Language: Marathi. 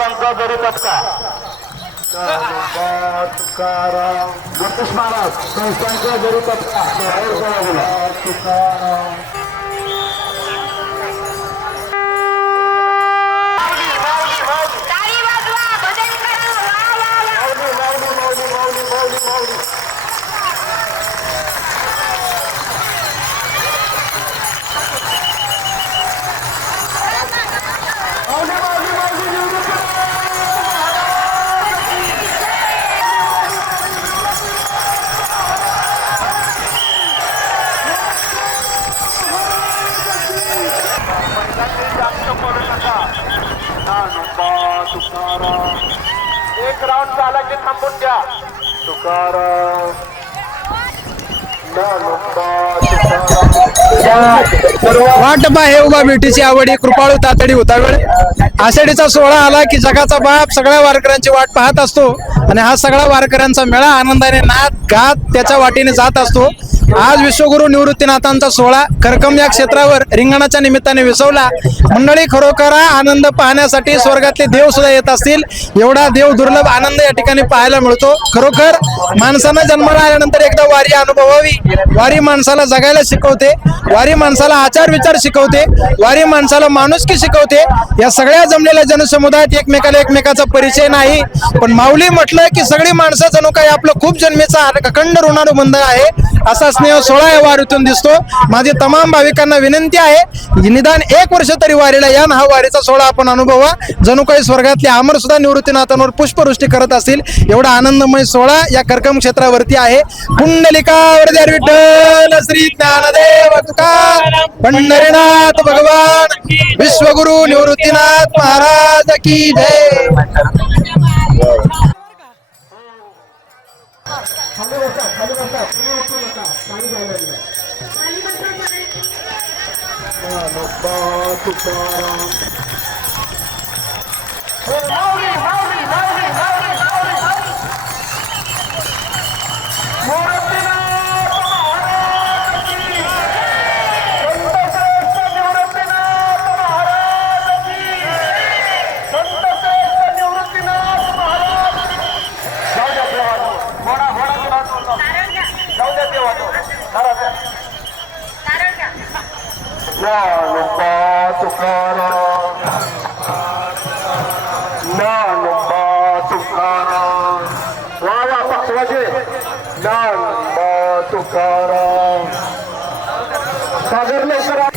महाराजांचा जरी पटका तुकाराम गणेश महाराज संस्थांचा जरी पटका तुकाराम एक राऊंड झाला की थांबून द्या तुकाराम वाटपा हे उभा भेटीची आवडी कृपाळू तातडी होता वेळ आषाढीचा सोहळा आला की जगाचा बाप सगळ्या वारकऱ्यांची वाट पाहत असतो आणि हा सगळा वारकऱ्यांचा मेळा आनंदाने नात गात त्याच्या वाटेने जात असतो. आज विश्वगुरु निवृत्तीनाथांचा सोहळा करकम या क्षेत्रावर रिंगणाच्या निमित्ताने विसवला. मंडळी खरोखर आनंद पाहण्यासाठी स्वर्गातले देव सुद्धा येत असतील. एवढा देव दुर्लभ आनंद या ठिकाणी पाहायला मिळतो. खरोखर माणसानं जन्माला आल्यानंतर एकदा वारी अनुभवावी. वारी माणसाला जगायला शिकवते, वारी माणसाला आचार विचार शिकवते, वारी माणसाला माणुसकी शिकवते. या सगळ्या जमलेल्या जनसमुदायात एकमेकाला एकमेकाचा परिचय नाही, पण माऊली म्हटलं की सगळी माणसं जणू काही आपलं खूप जन्मेचा अखंड ऋणानुबंध आहे असा स्नेह सोहळा या वारीतून दिसतो. माझी तमाम भाविकांना विनंती आहे निदान 1 वर्ष तरी वारीला या हा वारीचा सोहळा आपण अनुभवा. जणू काही स्वर्गातले अमर सुद्धा निवृत्तीनाथांवर पुष्पवृष्टी करत असतील. एवढा आनंदमय सोहळा या करकम क्षेत्रावरती आहे. पुंडलिकावर विठ्ठल श्री ज्ञानदेव तुकाराम पंढरीनाथ भगवान विश्वगुरु निवृत्तीनाथ महाराज की जय. तुकाराम सागर लवकर